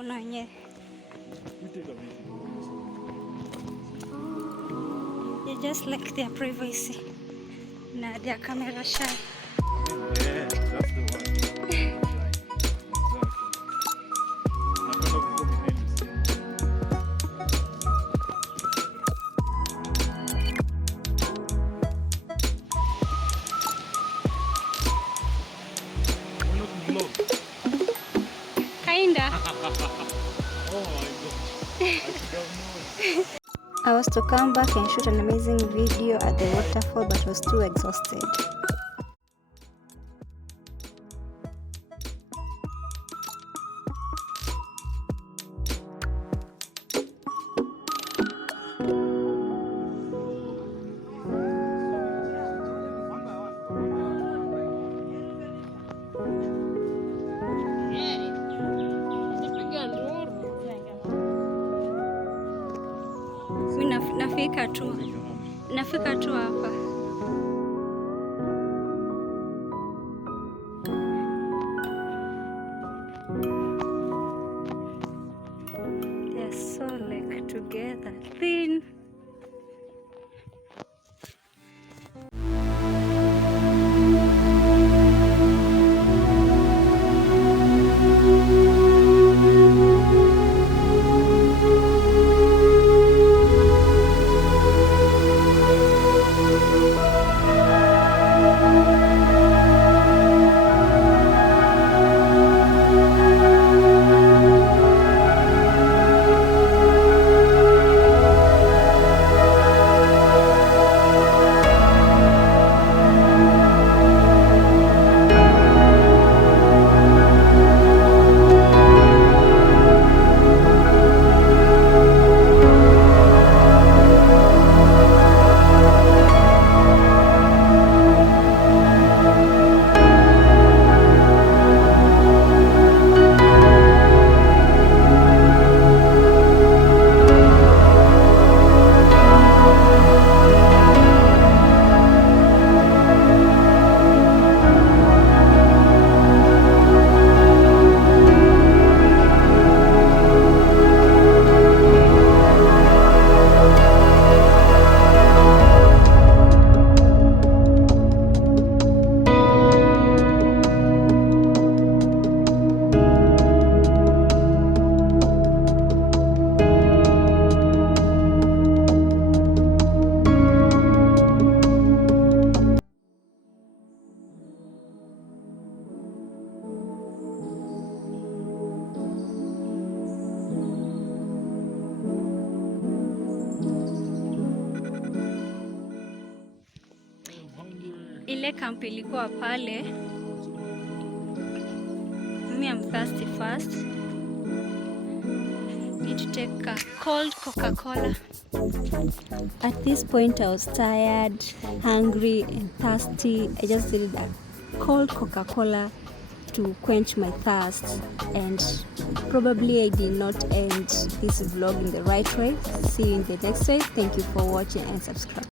kuna wenyewe they just like their privacy na their camera shy. Yeah, that's the one. Kinda. Oh my God. I was to come back and shoot an amazing video at the waterfall, but was too exhausted. Nafika tu hapa. They're so like together thin. Ile camp ilikuwa pale. Me, I'm thirsty first. Need to take a cold Coca-Cola. At this point I was tired, hungry and thirsty. I just needed a cold Coca-Cola to quench my thirst, and probably I did not end this vlog in the right way. See you in the next way. Thank you for watching and subscribe.